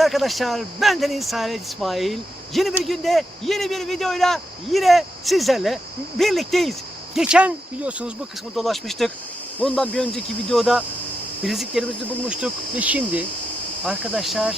Evet arkadaşlar ben Deniz Saadet İsmail. Yeni bir günde yeni bir videoyla yine sizlerle birlikteyiz. Geçen biliyorsunuz bu kısmı dolaşmıştık. Bundan bir önceki videoda bileziklerimizi bulmuştuk ve şimdi arkadaşlar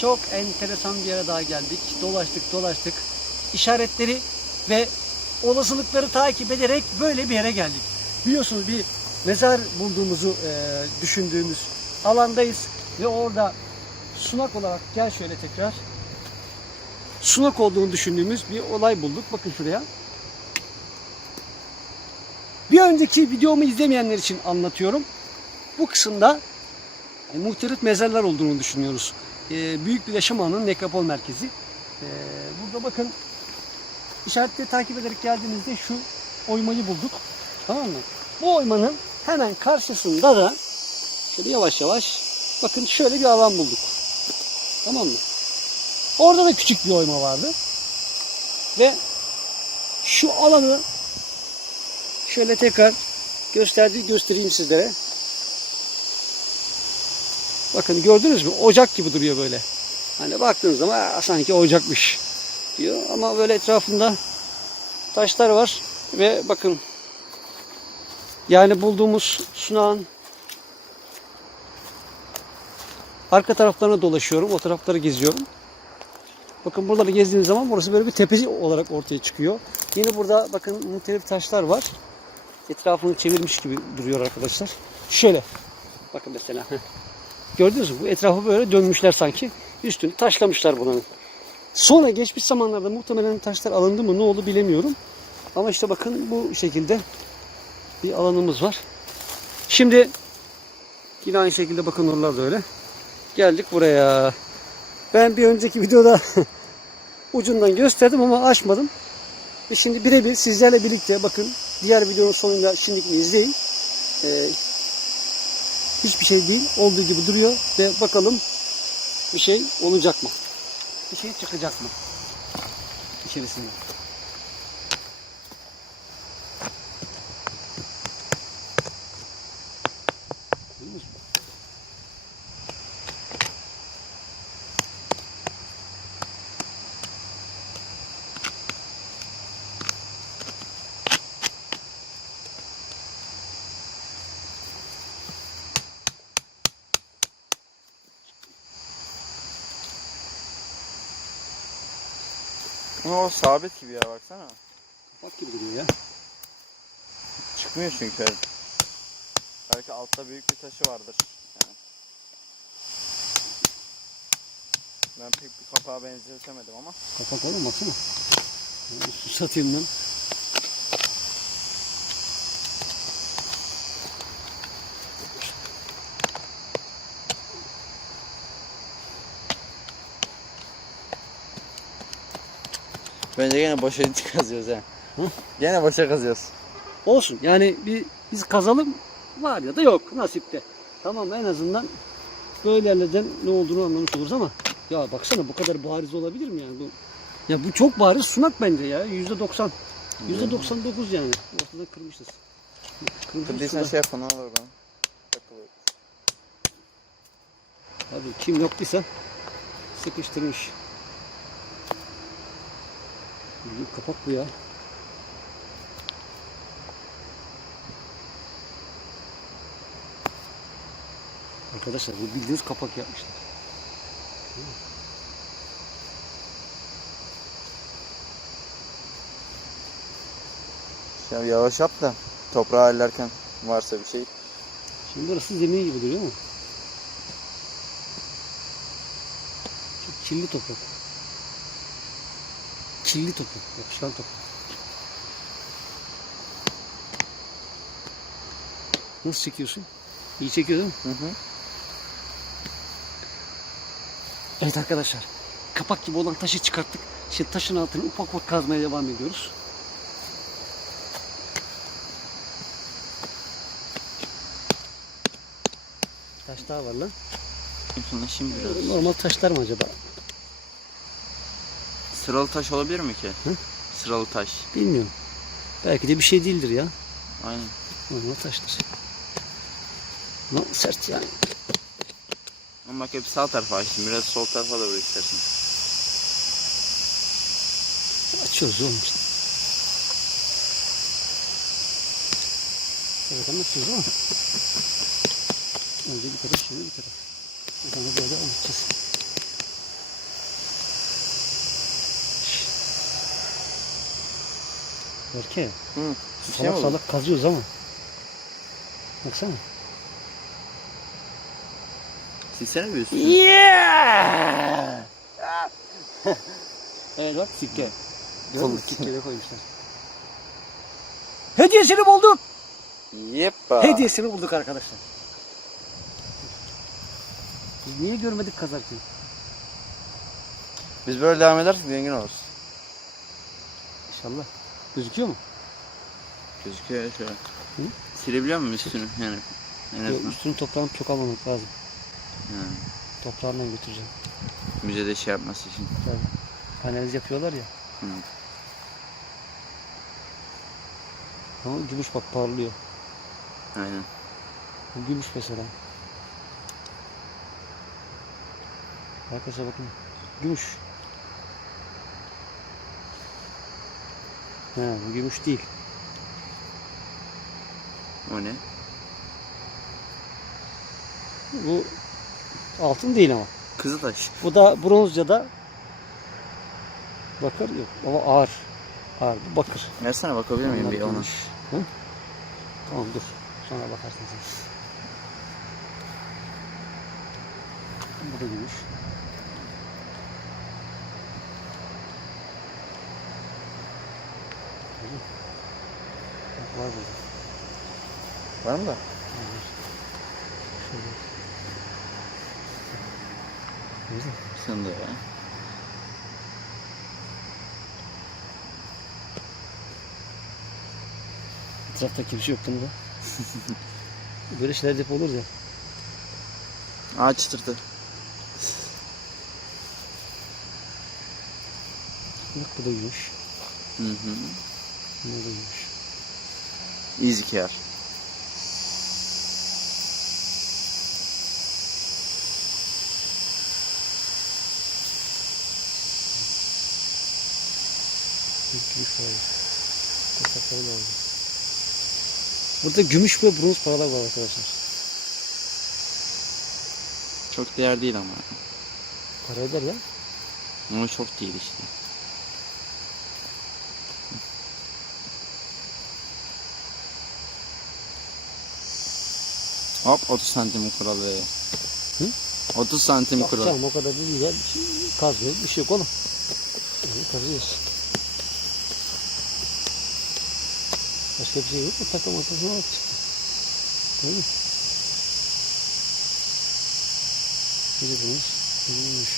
çok enteresan bir yere daha geldik. Dolaştık dolaştık. İşaretleri ve olasılıkları takip ederek böyle bir yere geldik. Biliyorsunuz bir mezar bulduğumuzu e, düşündüğümüz alandayız ve orada sunak olarak gel şöyle tekrar sunak olduğunu düşündüğümüz bir olay bulduk. Bakın şuraya. Bir önceki videomu izlemeyenler için anlatıyorum. Bu kısımda e, mezarlar olduğunu düşünüyoruz. E, büyük bir yaşam alanının nekropol merkezi. E, burada bakın işaretleri takip ederek geldiğimizde şu oymayı bulduk. Tamam mı? Bu oymanın hemen karşısında da şöyle yavaş yavaş bakın şöyle bir alan bulduk. Tamam mı? Orada da küçük bir oyma vardı. Ve şu alanı şöyle tekrar gösterdi göstereyim sizlere. Bakın gördünüz mü? Ocak gibi duruyor böyle. Hani baktığınız zaman "Aa, sanki ocakmış diyor. Ama böyle etrafında taşlar var ve bakın yani bulduğumuz sunağın arka taraflarına dolaşıyorum. O tarafları geziyorum. Bakın buraları gezdiğiniz zaman burası böyle bir tepeci olarak ortaya çıkıyor. Yine burada bakın muhtelif taşlar var. Etrafını çevirmiş gibi duruyor arkadaşlar. Şöyle. Bakın mesela. Gördünüz mü? Bu etrafı böyle dönmüşler sanki. Üstünü taşlamışlar bunun. Sonra geçmiş zamanlarda muhtemelen taşlar alındı mı ne oldu bilemiyorum. Ama işte bakın bu şekilde bir alanımız var. Şimdi yine aynı şekilde bakın oralar da öyle. Geldik buraya. Ben bir önceki videoda ucundan gösterdim ama açmadım. Ve şimdi birebir sizlerle birlikte bakın diğer videonun sonunda şimdilik izleyin. Ee, hiçbir şey değil. Olduğu gibi duruyor ve bakalım bir şey olacak mı? Bir şey çıkacak mı? İçerisinde. Ama o sabit gibi ya baksana. Bak gibi duruyor ya. Çıkmıyor çünkü. Belki altta büyük bir taşı vardır. Yani. Ben pek bir kapağa benzetemedim ama. Kapak oğlum baksana. Su satayım lan. Bence gene boşa kazıyoruz ha. Hı? Gene boşa kazıyoruz. Olsun yani bir, biz kazalım var ya da yok nasipte. Tamam en azından böyle yerlerden ne olduğunu anlamış oluruz ama ya baksana bu kadar bariz olabilir mi yani bu? Ya bu çok bariz sunak bence ya yüzde doksan. Yüzde doksan dokuz yani. Ortadan kırmışız. Kırdıysan şey yap ne olur. Takılıyor. Tabii kim yoktuysa sıkıştırmış. Kapak bu ya. Arkadaşlar bu bildiğiniz kapak yapmışlar. Ya yavaş yap da toprağı hallerken varsa bir şey. Şimdi burası zemin gibi duruyor mu? Çok kirli toprak. Kirli toprak, yapışkan toprak. Nasıl çekiyorsun? İyi çekiyor değil mi? Hı hı. Evet arkadaşlar. Kapak gibi olan taşı çıkarttık. Şimdi taşın altını ufak ufak kazmaya devam ediyoruz. Taş daha var lan. Şimdi biraz. Normal taşlar mı acaba? Sıralı taş olabilir mi ki? Hı? Sıralı taş. Bilmiyorum. Belki de bir şey değildir ya. Aynen. Normal taşlar. Ama sert yani. Ama bak hep sağ tarafa açtım. Biraz sol tarafa da vur istersen. Açıyoruz oğlum işte. Evet ama açıyoruz ama. Önce bir taraf şimdi bir taraf. Buradan da böyle anlatacağız. Berke, Hı. Bir şey mi salak salak kazıyoruz ama. Baksana. Silsene bir üstünü. Yeah! evet bak sikke. Gördün mü? Sikkeleri koymuşlar. Hediyesini bulduk. Yeppa. Hediyesini bulduk arkadaşlar. Biz niye görmedik kazarken? Biz böyle devam edersek zengin oluruz. İnşallah. Gözüküyor mu? Gözüküyor ya şöyle. Hı? Silebiliyor musun üstünü? Yani en Yok, azından. üstünü toprağını çok almamak lazım. Ha. Toprağından götüreceğim. Müzede şey yapması için. Tabii. Analiz yapıyorlar ya. Hı. Ama gümüş bak parlıyor. Aynen. Bu gümüş mesela. Arkadaşlar bakın. Gümüş. Bu gümüş değil. O ne? Bu altın değil ama. Kızıltaş. Bu da bronzcada bakır yok ama ağır. Ağır bu bakır. Versene bakabilir miyim bir ona? Hı? Tamam dur. Sonra bakarsın sen. Bu da gümüş. Gördün mü? Bak Var burada. Var mı da? Var. Şöyle. Mü? Sen de ya. Etrafta kimse yok bunda. Böyle şeyler hep olur ya. Aa çıtırtı. Bak bu da gümüş. Hı hı. Bu da gümüş. Easy care. Burada gümüş ve bronz paralar var arkadaşlar. Çok değer değil ama. Para eder ya. Ama çok değil işte. Hop 30 santim kuralı. Hı? 30 santim Bak kuralı. tamam o kadar değil ya. Bir şey kazmıyor. Bir şey yok oğlum. Yani kazıyoruz. Başka bir şey yok mu? Takım masasına bak çıktı. Değil mi? Biri bulmuş. Biri bulmuş.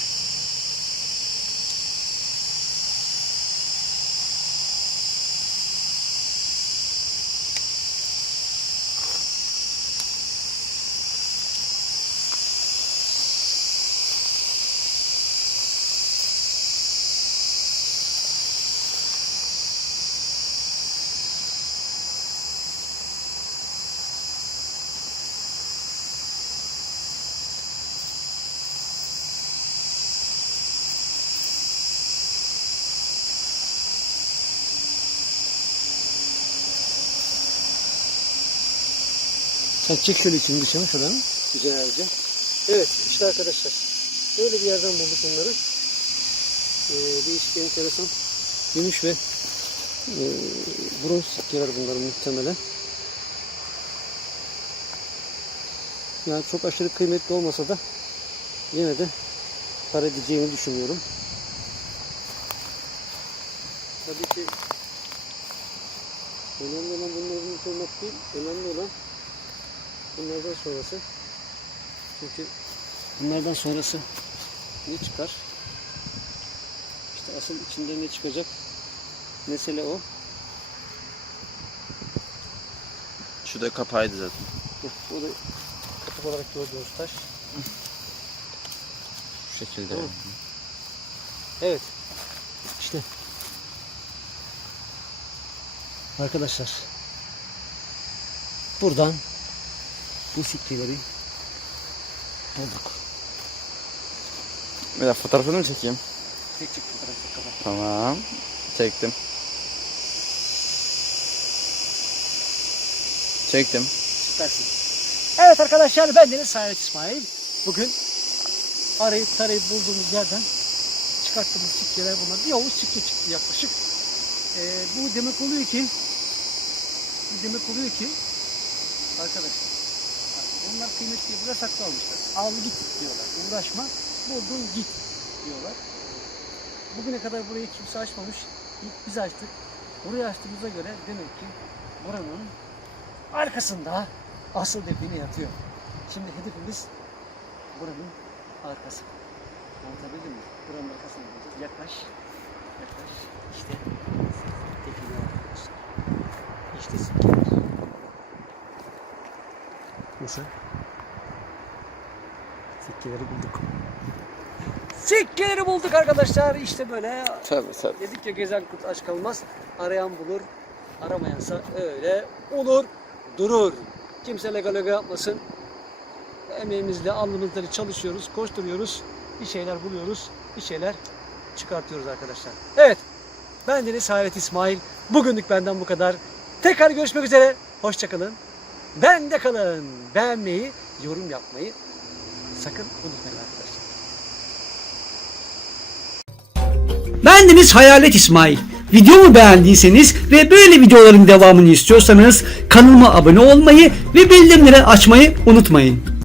Sen çek şöyle içini dışına şuradan. Güzelce. Evet işte arkadaşlar. Böyle bir yerden bulduk bunları. Ee, değişik enteresan. Gümüş ve e, bronz sikkeler bunlar muhtemelen. Yani çok aşırı kıymetli olmasa da yine de para edeceğini düşünüyorum. Tabii ki önemli olan bunları unutmak değil. Önemli olan bunlardan sonrası. Çünkü bunlardan sonrası ne çıkar? İşte asıl içinde ne çıkacak? Mesele o. Şu da kapağıydı zaten. Bu da kapak olarak gördüğünüz taş. Şu şekilde. Tamam. Evet. İşte. Arkadaşlar. Buradan bu sikkeleri bulduk. Bir dakika fotoğrafını mı çekeyim? Çek çek fotoğrafı kapat. Tamam. Çektim. Çektim. Süpersin. Evet arkadaşlar ben Deniz Saadet İsmail. Bugün arayıp tarayıp bulduğumuz yerden çıkarttığımız sikkeler bunlar. Bir avuç sikke çıktı yaklaşık. Ee, bu demek oluyor ki bu demek oluyor ki arkadaşlar onlar kıymetli burada saklı almışlar. Al git diyorlar. Uğraşma. Buldun git diyorlar. Bugüne kadar burayı kimse açmamış. İlk biz açtık. Burayı açtığımıza göre demek ki buranın arkasında asıl define yatıyor. Şimdi hedefimiz buranın arkası. Anlatabildim mi? Buranın arkasına gideceğiz. Yaklaş. Yaklaş. İşte define. İşte sikkeler. Nasıl? Sikkeleri bulduk. Sikkeleri bulduk arkadaşlar. İşte böyle Tabii tabii. Dedik ya gezen kurt aç kalmaz. Arayan bulur. Aramayansa öyle olur. Durur. Kimse legal legal yapmasın. Emeğimizle, alnımızla çalışıyoruz, koşturuyoruz. Bir şeyler buluyoruz. Bir şeyler çıkartıyoruz arkadaşlar. Evet. Ben Deniz Hayret İsmail. Bugünlük benden bu kadar. Tekrar görüşmek üzere. Hoşçakalın. Ben de kalın. Beğenmeyi, yorum yapmayı sakın unutmayın arkadaşlar. Bendeniz Hayalet İsmail. Videomu beğendiyseniz ve böyle videoların devamını istiyorsanız kanalıma abone olmayı ve bildirimleri açmayı unutmayın.